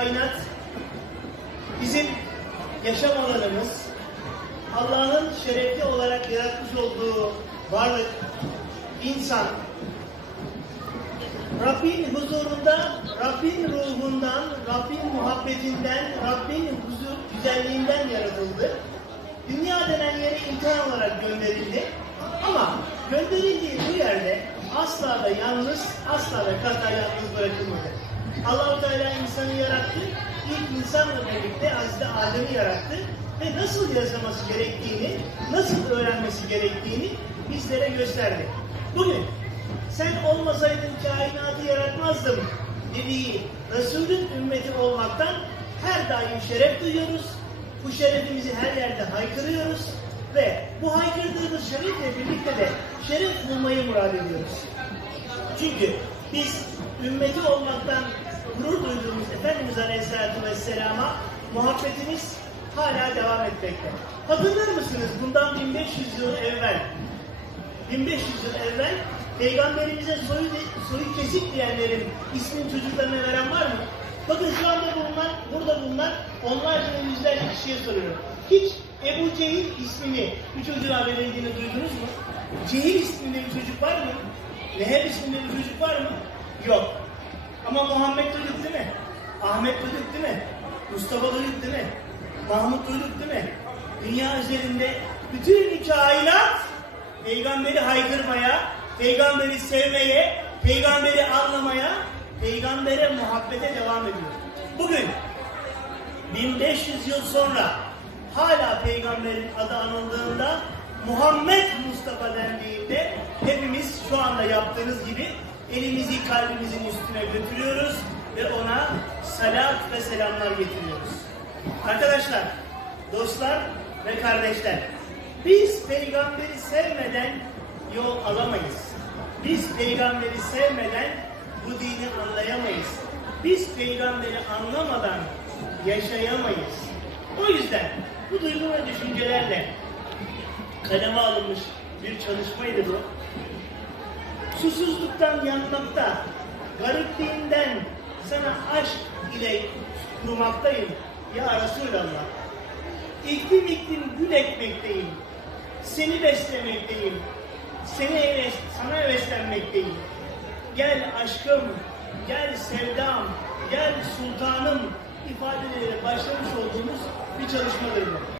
kainat bizim yaşam alanımız, Allah'ın şerefli olarak yaratmış olduğu varlık, insan, Rabbin huzurunda, Rabbin ruhundan, Rabbin muhabbetinden, Rabbin huzur güzelliğinden yaratıldı. Dünya denen yere imtihan olarak gönderildi. Ama gönderildiği bu yerde asla da yalnız, asla da kata yalnız bırakılmadı. Allah-u Teala insanı insanla birlikte Hazreti Adem'i yarattı ve nasıl yaşaması gerektiğini, nasıl öğrenmesi gerektiğini bizlere gösterdi. Bugün sen olmasaydın kainatı yaratmazdım dediği Resulün ümmeti olmaktan her daim şeref duyuyoruz. Bu şerefimizi her yerde haykırıyoruz ve bu haykırdığımız şerefle birlikte de şeref bulmayı murad ediyoruz. Çünkü biz ümmeti olmaktan gurur duyduğumuz Efendimiz Aleyhisselatü Vesselam'a muhabbetimiz hala devam etmekte. Hatırlar mısınız bundan 1500 yıl evvel 1500 yıl evvel peygamberimize soyu, soyu kesik diyenlerin ismini çocuklarına veren var mı? Bakın şu anda bulunan, burada bulunan onlarca ve yüzlerce kişiye soruyorum. Hiç Ebu Cehil ismini bir çocuğa verildiğini duydunuz mu? Cehil isminde bir çocuk var mı? Leheb isminde bir çocuk var mı? Yok. Ama Muhammed duyduk değil mi? Ahmet duyduk değil mi? Mustafa duyduk değil mi? Mahmut duyduk değil mi? Dünya üzerinde bütün kainat peygamberi haykırmaya, peygamberi sevmeye, peygamberi anlamaya, peygambere muhabbete devam ediyor. Bugün 1500 yıl sonra hala peygamberin adı anıldığında Muhammed Mustafa dendiğinde hepimiz şu anda yaptığınız gibi elimizi kalbimizin üstüne götürüyoruz ve ona salat ve selamlar getiriyoruz. Arkadaşlar, dostlar ve kardeşler, biz peygamberi sevmeden yol alamayız. Biz peygamberi sevmeden bu dini anlayamayız. Biz peygamberi anlamadan yaşayamayız. O yüzden bu duygu ve düşüncelerle kaleme alınmış bir çalışmaydı bu. Susuzluktan yanmakta, garipliğinden sana aşk ile kurmaktayım ya Resulallah. İklim iklim gül ekmekteyim. Seni beslemekteyim. Seni heves, sana heveslenmekteyim. Gel aşkım, gel sevdam, gel sultanım ifadeleriyle başlamış olduğumuz bir çalışmadır bu.